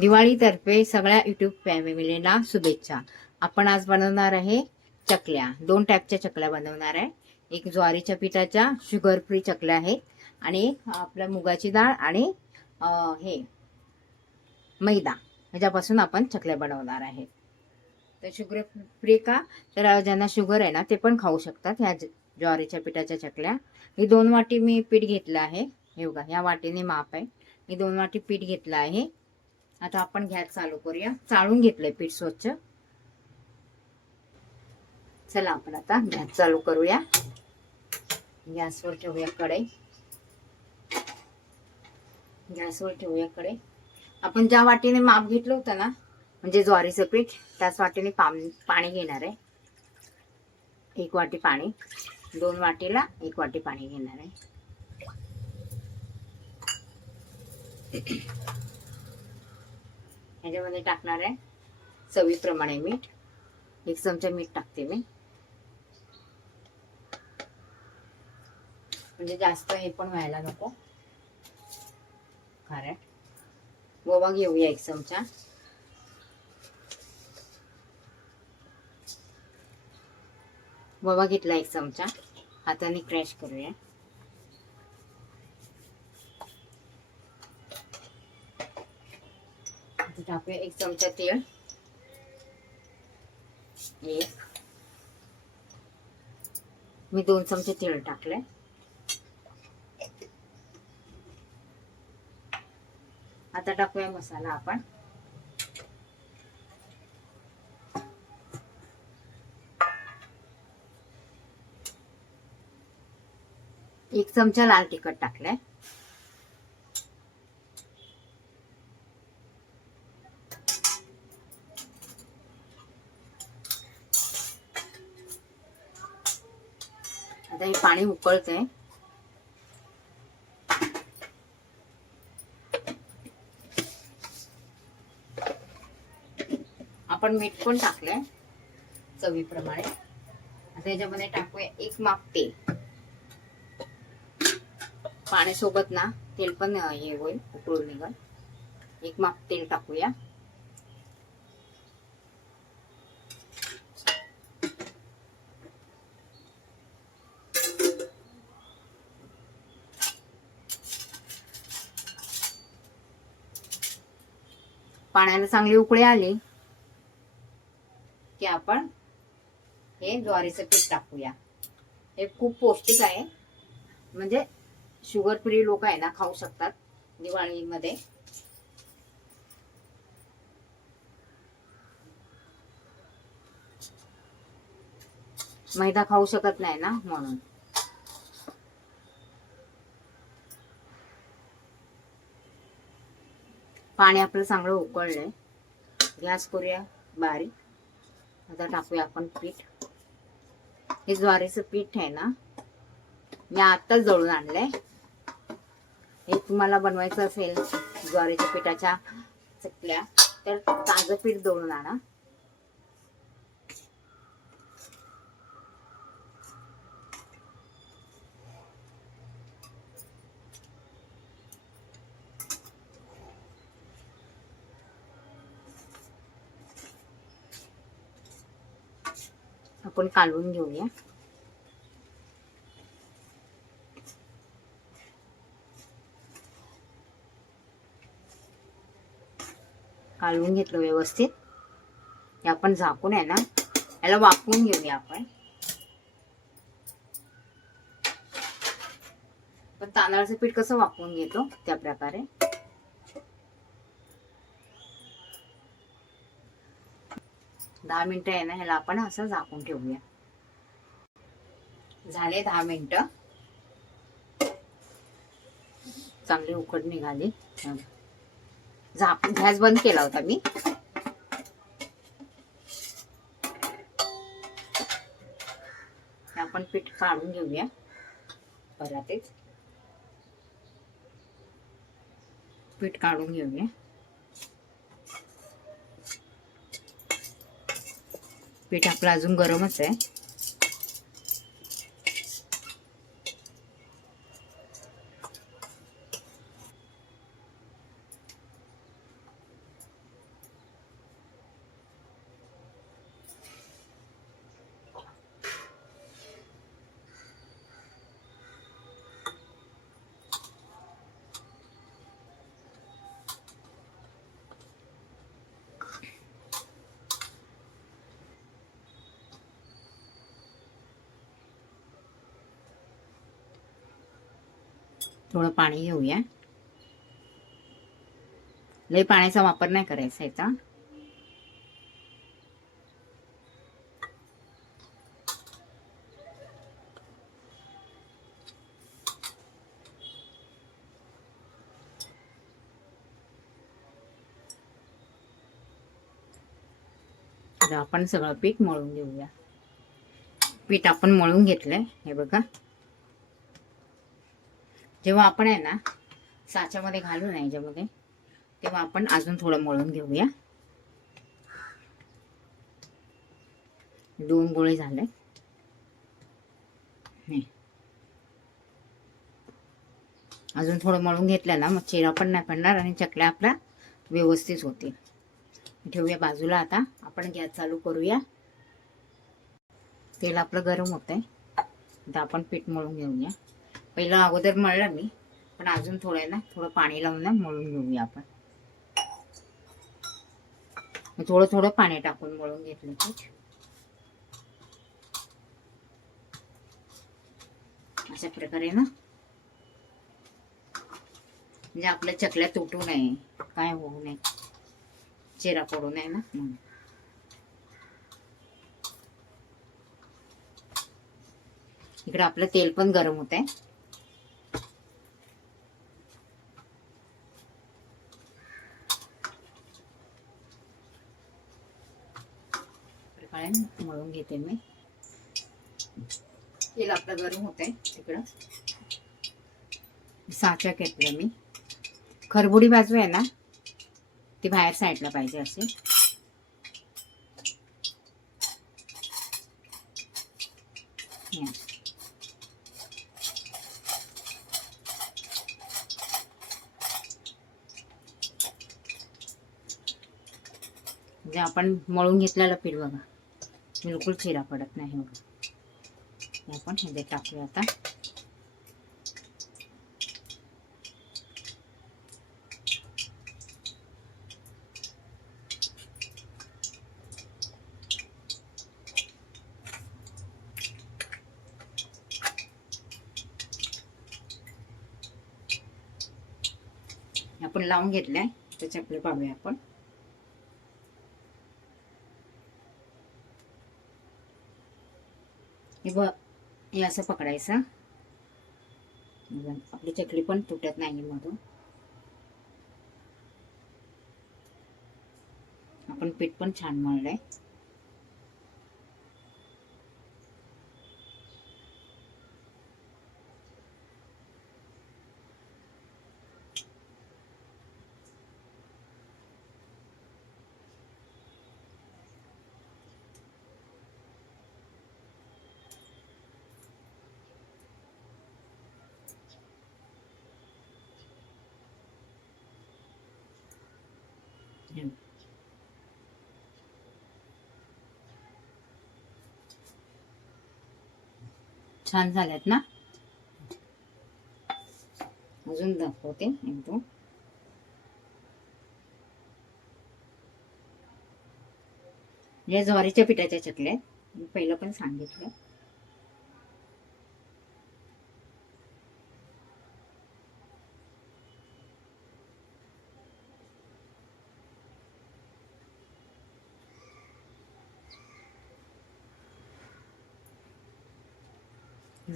दिवाळीतर्फे सगळ्या युट्यूब फॅमिलीला शुभेच्छा. आपण आज बनवणार आहे चकल्या. दोन टाईपच्या चकल्या बनवणार आहे. एक ज्वारीच्या पिठाच्या शुगर फ्री चकल्या आहेत. आणि एक आपल्या मुगाची डाळ आणि हे मैदा. ह्याच्यापासून आपण चकल्या बनवणार आहे. तर शुगर फ्री का? तर ज्यांना शुगर आहे ना ते पण खाऊ शकतात ह्या ज्वारीच्या पिठाच्या चकल्या. ही दोन वाटी मी पीठ घेतलं आहे. हे बघा ह्या वाटीने माप आहे. मी दोन वाटी पीठ घेतलं आहे. आता आपण गॅस चालू करूया. चाळून घेतलंय पीठ स्वच्छ. चला आपण आता गॅस चालू करूया. गॅसवर ठेवूया कडे गॅसवर ठेवूया कडे आपण ज्या वाटीने माप घेतलं होतं ना म्हणजे ज्वारीचं पीठ त्याच वाटीने पाम- पाणी घेणार आहे. एक वाटी पाणी. दोन वाटीला एक वाटी पाणी घेणार आहे. ह्याच्यामध्ये टाकणार आहे. चवीप्रमाणे मीठ. एक चमचा मीठ टाकते मी. म्हणजे जास्त हे पण व्हायला नको. खारट गोवा घेऊया एक चमचा. गोवा घेतला एक चमचा. हाताने क्रॅश करूया. टाकूया एक चमचा तेल एक मी दोन चमचे तेल टाकले आता टाकूया मसाला आपण एक चमचा लाल तिखट टाकलाय आता हे पाणी उकळते. आपण मीठ पण टाकलंय चवीप्रमाणे. आता याच्यामध्ये टाकूया एक माप तेल. पाण्यासोबत ना तेल पण हे होईल उकळून निघल. एक माप तेल टाकूया. पाण्याला चांगली उकळी आली की आपण हे ज्वारीचं पीठ टाकूया. हे खूप पौष्टिक आहे. म्हणजे शुगर फ्री लोक आहे ना खाऊ शकतात दिवाळीमध्ये. मैदा खाऊ शकत नाही ना म्हणून. पाणी आपलं चांगलं उकळलंय. गॅस करूया बारीक. आता टाकूया आपण पीठ. हे ज्वारीचं पीठ आहे ना मी आत्ताच जळून आणलंय. हे तुम्हाला बनवायचं असेल ज्वारीच्या पिठाच्या चकल्या तर ताजं पीठ दळून आणा. आपण कालवून घेऊया. कालवून घेतलं व्यवस्थित. हे आपण झाकून आहे ना याला वापरून घेऊया आपण. पण तांदळाचं पीठ कसं वापरून घेतो? त्या प्रकारे. दहा मिनिटं आहे ना ह्याला आपण असं झाकून ठेवूया. झाले दहा मिनटं. चांगली उकड निघाली. झाकून गॅस बंद केला होता मी. आपण पीठ काढून घेऊया. परातीत पीठ काढून घेऊया. पीठ आपलं अजून गरमच आहे. थोडं पाणी घेऊया. लय पाण्याचा वापर नाही करायचा याचा. आपण सगळं पीठ मळून घेऊया. पीठ आपण मळून घेतलंय हे बघा. जेव्हा आपण आहे ना साच्यामध्ये घालू ना याच्यामध्ये तेव्हा आपण अजून थोडं मळून घेऊया. दोन गोळे झाले. अजून थोडं मळून घेतलं ना मग चेहरा पण नाही पडणार आणि चकल्या आपल्या व्यवस्थित होतील. ठेवूया बाजूला आता. आपण गॅस चालू करूया. तेल आपलं गरम होत आहे आता आपण पीठ मळून घेऊया. पहिलं अगोदर मळलं मी पण अजून थोडं आहे ना थोडं पाणी लावून ना मळून घेऊया आपण. मग थोडं थोडं पाणी टाकून मळून घेतलं पीठ अशा प्रकारे ना. म्हणजे आपल्या चकल्या तुटू नये काय होऊ नये. चेहरा पडू नये ना म्हणून. इकडे आपलं तेल पण गरम होत आहे प्रकारे मळून घेते मी. तेल आपलं गरम होत आहे तिकडं. साचा घेतल्या मी. खरबुडी बाजू आहे ना ती बाहेर साईडला पाहिजे असे आपण मळून घेतलेलं पीठ बघा. बिलकुल चिरा पडत नाही बघा आपण ह्याच्यात टाकूया आता. आपण लावून घेतलंय त्याच्या आपले पाहूया आपण हे बघ हे असं पकडायचं. आपली चकली पण तुटत नाही मधून. आपण पीठ पण छान मळलंय. हे. छान झाल्यात ना अजून दाखवते एकदम या ज्वारीच्या पिठाच्या चकल्या आहेत. मी पहिलं पण सांगितलं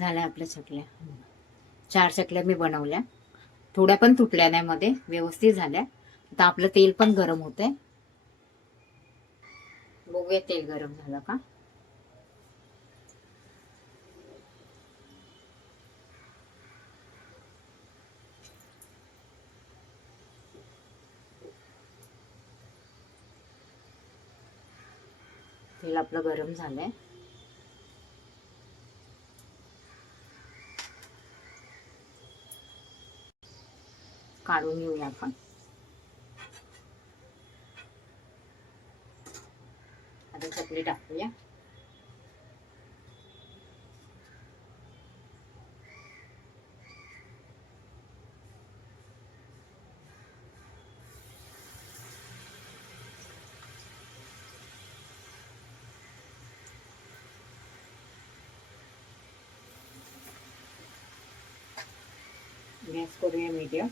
झाल्या आपल्या चकल्या. चार चकल्या मी बनवल्या. थोड्या पण तुटल्या नाही मध्ये व्यवस्थित झाल्या. आता आपलं तेल पण गरम होतंय. बघूया तेल गरम झालं का? तेल आपलं गरम झालंय. কারণেও এখন ada coklat aku ya Next, go to your media.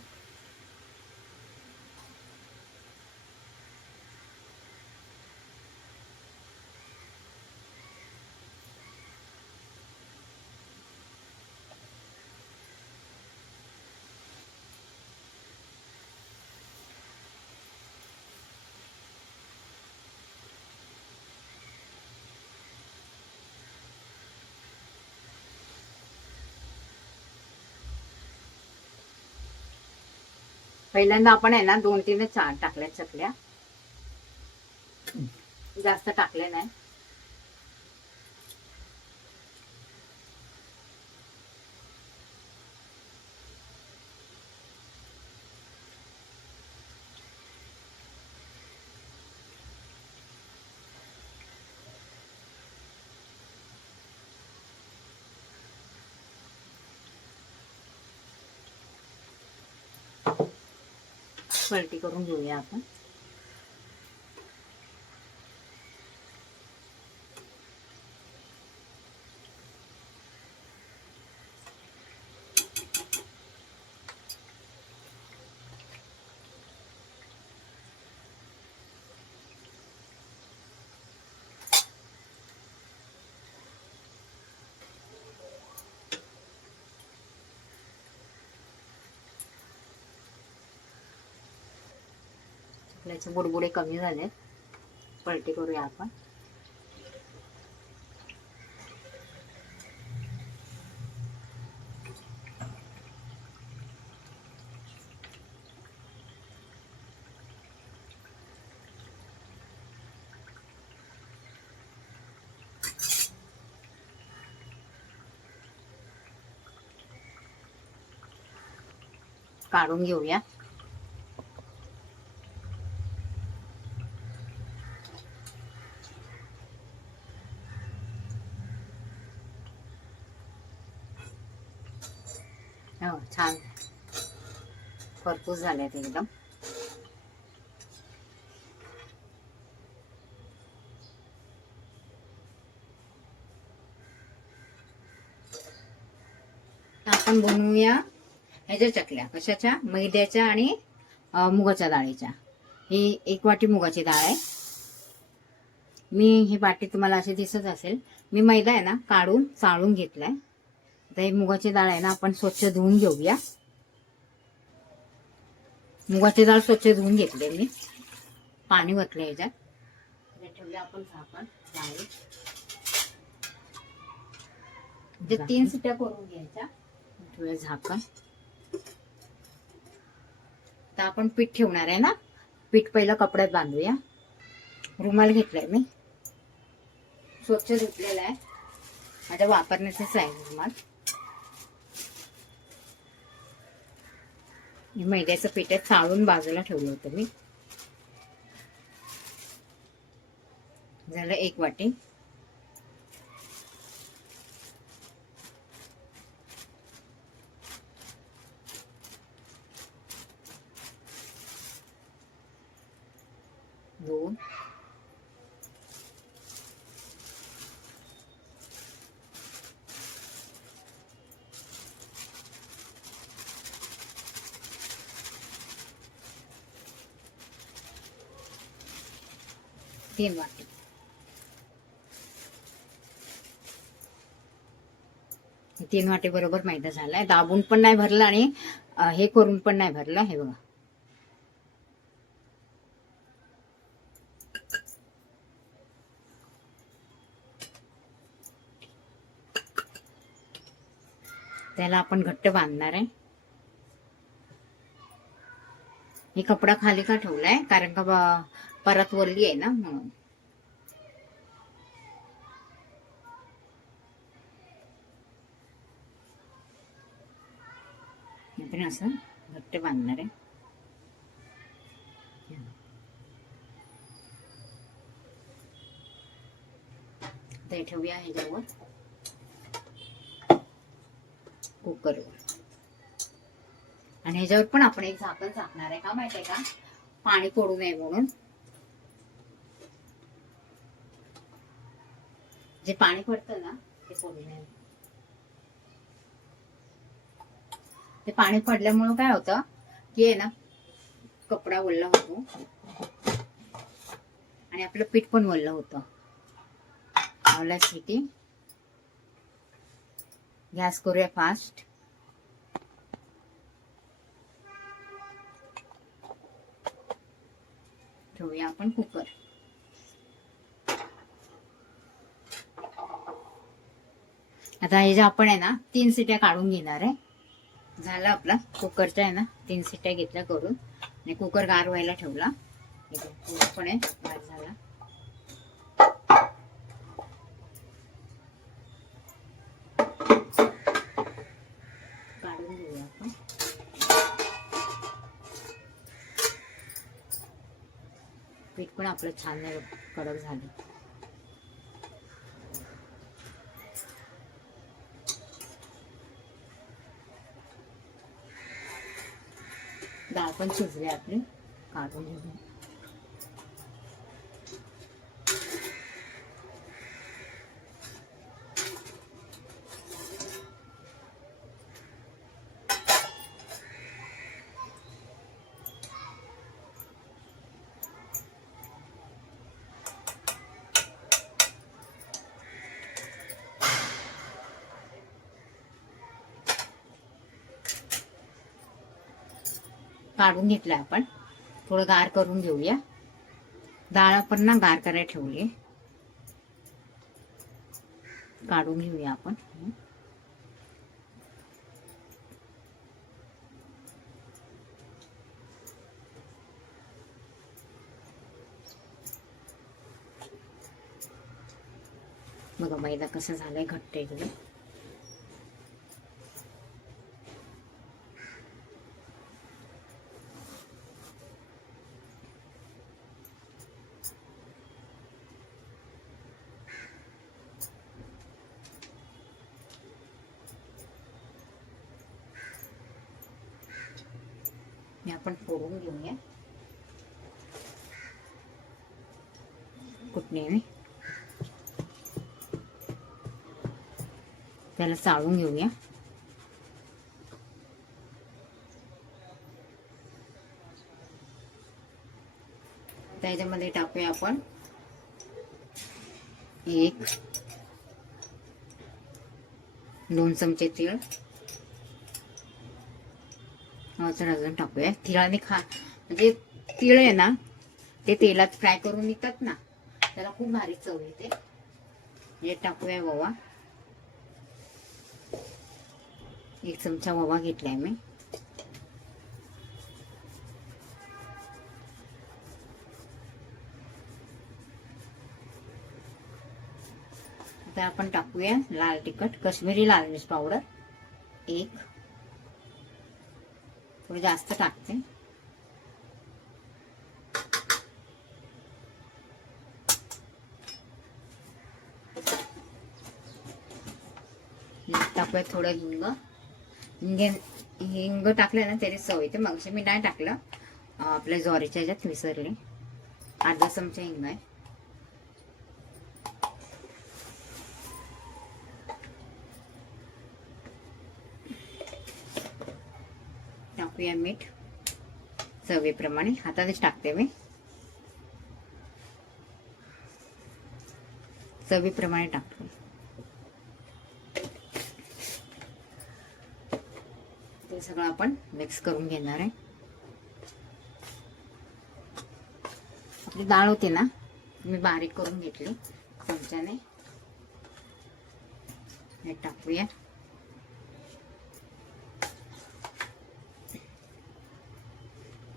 पहिल्यांदा आपण आहे ना दोन तीन चार टाकल्या चकल्या. जास्त टाकल्या नाही. पलटी करून घेऊया आपण. चकल्याचे बुडबुडे कमी झाले पलटी करूया आपण. काढून घेऊया हो छान खरपूस झाल्यात एकदम. आपण बनवूया ह्याच्या चकल्या. कशाच्या? मैद्याच्या आणि मुगाच्या डाळीच्या. ही एक वाटी मुगाची डाळ आहे. मी ही वाटी तुम्हाला अशी दिसत असेल. मी मैदा आहे ना काढून चाळून घेतलाय. आता ही मुगाची डाळ आहे ना आपण स्वच्छ धुवून घेऊया. मुगाची डाळ स्वच्छ धुवून घेतली मी. पाणी वतलं ह्याच्यात हे ठेवले आपण झाकण. म्हणजे तीन सिट्या करून घ्यायच्या. ठेवूया झाकण. तर आपण पीठ ठेवणार आहे ना? पीठ पहिलं कपड्यात बांधूया. रुमाल घेतलाय मी. स्वच्छ धुतलेला आहे. माझ्या वापरण्याचेच आहे रुमाल. मैद्याचं पीठ चाळून बाजूला ठेवलं होतं मी. झालं एक वाटी दोन तीन वाटी. तीन वाटी बरोबर मैदा झालाय. दाबून पण नाही भरलं आणि हे करून पण नाही भरलं हे बघा. त्याला आपण घट्ट बांधणार आहे. हे कपडा खाली का ठेवलाय? कारण का परत वरली आहे ना म्हणून. आपण असं घट्ट बांधणार आहे. ते ठेवूया ह्याच्यावर. कुकरवर. आणि ह्याच्यावर पण आपण एक झाकण झाकणार आहे का माहितीये का? पाणी पडू नये म्हणून. जे पाणी पडतं ना ते पडू नये. ते पाणी पडल्यामुळं काय होतं की आहे ना कपडा ओल्ला होतो. आणि आपलं पीठ पण ओल्लं होतं. लावला सिटी गॅस करूया फास्ट ठेवूया आपण कुकर आता हे जे आपण आहे ना तीन सिट्या काढून घेणार आहे. झाला आपला कुकरच्या आहे ना तीन सिट्या घेतल्या करून. आणि कुकर गार व्हायला ठेवला. पण आहे गार झाला काढून घेऊया आपण पीठ पण आपलं छान कडक झालं. डाळ पण शिजली आपली काढून घेऊ. काढून घेतलं आपण. थोडं गार करून घेऊया. डाळ आपण ना गार करायला ठेवली. काढून घेऊया आपण. बघा मैदा कसं झालंय घट्ट इकडे हे आपण फोडून घेऊया कुटणीने त्याला चाळून घेऊया. त्याच्यामध्ये टाकूया आपण एक दोन चमचे तीळ. अजून अजून टाकूया. तिळाने खा म्हणजे तिळ आहे ना ते तेलात फ्राय करून निघतात ना. त्याला खूप भारी चव येते. हे टाकूया ओवा एक चमचा ओवा घेतलाय मी. आता आपण टाकूया लाल तिखट काश्मीरी लाल मिर्च पावडर. एक. थोडी जास्त टाकते. टाकूया थोडं हिंग. हिंग हिंग टाकलं ना त्याची चव येते. मग मी नाही टाकलं आपल्या ज्वारीच्या ह्याच्यात विसरले अर्धा चमचा हिंग आहे. टाकूया मीठ चवीप्रमाणे. हातानेच टाकते मी. चवीप्रमाणे टाकतो. सगळं आपण मिक्स करून घेणार आहे. आपली डाळ होती ना मी बारीक करून घेतली. चमच्याने. हे टाकूया.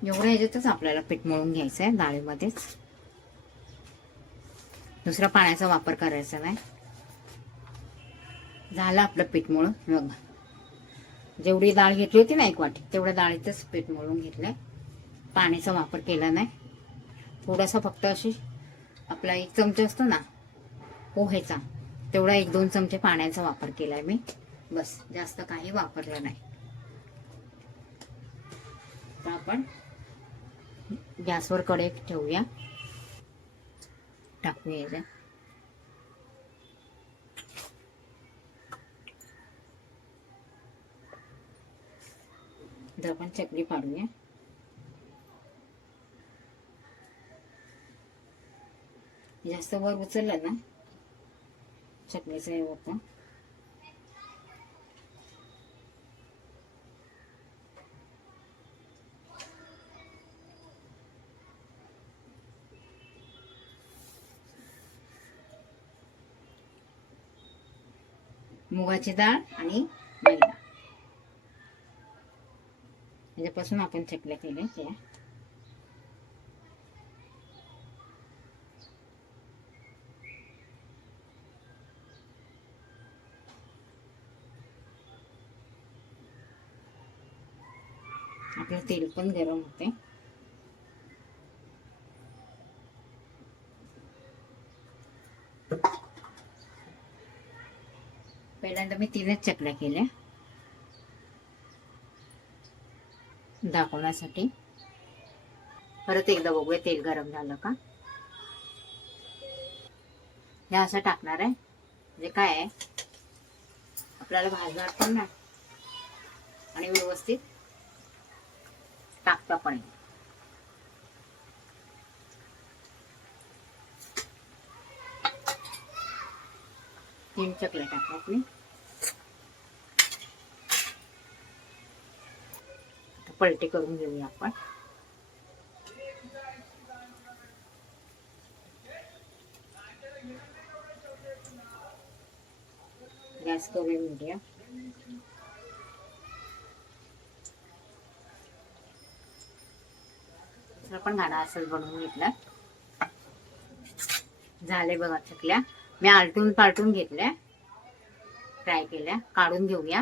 एवढ्या ह्याच्यातच आपल्याला पीठ मळून घ्यायचं आहे डाळीमध्येच. दुसरा पाण्याचा वापर करायचा नाही. झालं आपलं पीठ मळून. बघा. जेवढी डाळ घेतली होती ना एक वाटी तेवढ्या डाळीतच पीठ मळून घेतलंय. पाण्याचा वापर केला नाही. थोडासा फक्त अशी आपला एक चमचा असतो ना पोहेचा तेवढा एक दोन चमचे पाण्याचा वापर केलाय मी. बस जास्त काही वापरलं नाही. तर आपण गॅसवर कडे ठेवूया. टाकूया आता आपण चकली पाडूया. जास्त वर उचलला ना चकलीचा हे होतं. मुगाची डाळ आणि मैदा. त्याच्यापासून आपण चकल्या केल्या त्या. आपलं तेल पण गरम होते पहिल्यांदा मी तीनच चकल्या केल्या. दाखवण्यासाठी. परत एकदा बघूया तेल गरम झालं का? हे असं टाकणार आहे. म्हणजे काय आहे? आपल्याला भाजणार पण नाही. आणि व्यवस्थित टाकता पण तीन चकल्या टाकल्या आपली पलटी करून घेऊया आपण. गॅस कमी मिडिया आपण घाणा असंच बनवून घेतला. झाले बघा चकल्या मी आलटून पालटून घेतल्या. फ्राय केल्या. काढून घेऊया.